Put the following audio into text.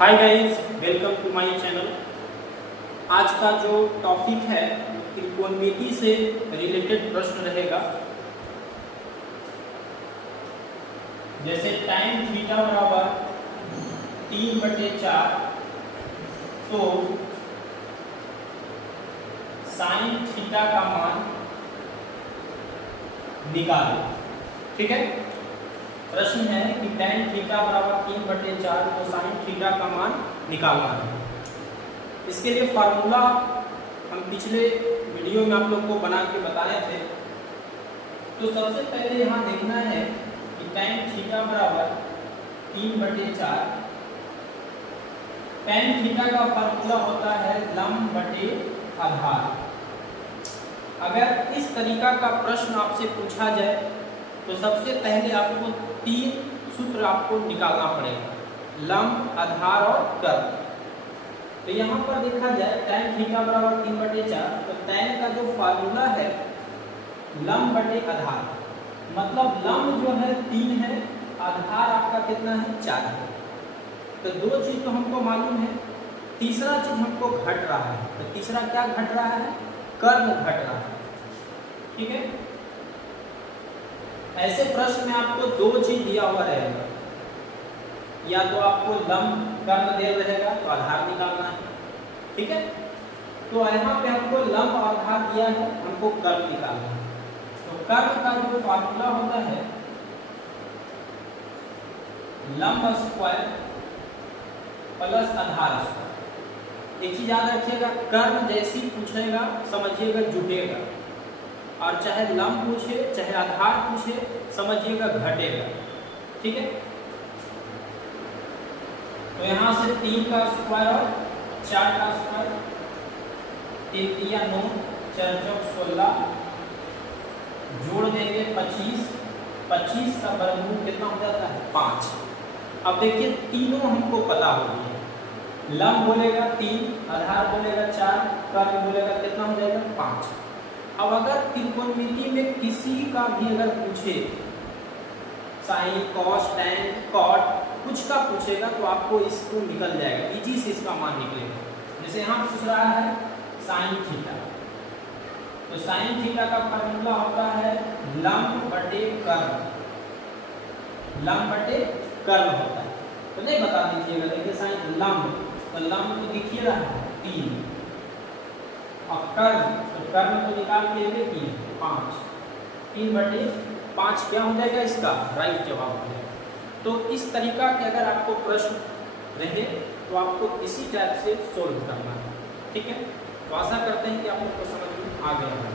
Hi guys, welcome to my channel. आज का जो टॉपिक है त्रिकोणमिति से रिलेटेड प्रश्न रहेगा। जैसे tan थीटा बराबर 3/4 तो sin थीटा का मान निकालो। ठीक है, प्रश्न है कि tan थीटा बराबर 3/4 तो sin थीटा का मान निकालना है। इसके लिए फार्मूला हम पिछले वीडियो में आप लोग को बना के बताए थे। तो सबसे पहले यहाँ देखना है कि tan थीटा बराबर 3/4। tan थीटा का फार्मूला होता है लंब बटे आधार। अगर इस तरीका का प्रश्न आपसे पूछा जाए तो सबसे पहले आपको 3 सूत्र आपको निकालना पड़ेगा, लंब, आधार और कर्व। तो यहाँ पर देखा जाए tan थीटा बराबर 3/4 तो tan का जो फार्मूला है लंब बटे आधार, मतलब लंब जो है 3 है, आधार आपका कितना है 4 है। तो दो चीज तो हमको मालूम है, तीसरा चीज हमको घट रहा है। तो तीसरा क्या घट रहा है? कर्व घट रहा है। ठीक है, ऐसे प्रश्न में आपको दो चीज दिया हुआ रहेगा, या तो आपको लंब कर्व दे रहेगा तो आधार निकालना है। ठीक है, तो यहाँ पे हमको लंब और आधार दिया है, हमको कर्व निकालना है। तो कर्व का जो फार्मूला होता है लंब स्क्वायर प्लस आधार स्क्वायर। एक चीज याद रखिएगा, कर्व जैसी पूछेगा समझिएगा जुटेगा, और चाहे लंब पूछे चाहे आधार पूछे समझिएगा घटेगा। ठीक है, तो यहाँ से 3 का स्क्वायर और 4 का स्क्वायर, 3 3 9, 4 4 16, जोड़ देंगे 25, 25 का वर्गमूल कितना हो जाता है 5। अब देखिए तीनों हमको पता हो गया, लंब बोलेगा 3, आधार बोलेगा 4, कर्व बोलेगा कितना हो जाएगा 5। अब अगर त्रिकोणमिति में किसी का भी अगर पूछे साइन, कॉस, टैन, कॉट कुछ का पूछेगा तो आपको इसको निकल जाएगा, इजी से इसका मान निकलेगा। जैसे यहाँ पूछ रहा है साइन थीटा, तो साइन थीटा का फार्मूला होता है लंब बटे कर्व, लंब बटे कर्व होता है। तो नहीं बता दीजिएगा, देखिए साइन लंब, तो लंब तो दिखिए रहा है 3, और कर्व तो कर्व तो निकाल के देखिए 5, 3/5 क्या हो जाएगा इसका राइट जवाब हो जाएगा। तो इस तरीका के अगर आपको प्रश्न रहे तो आपको इसी टाइप से सोल्व करना है। ठीक है, तो आशा करते हैं कि आप लोग को समझ में आ गया है।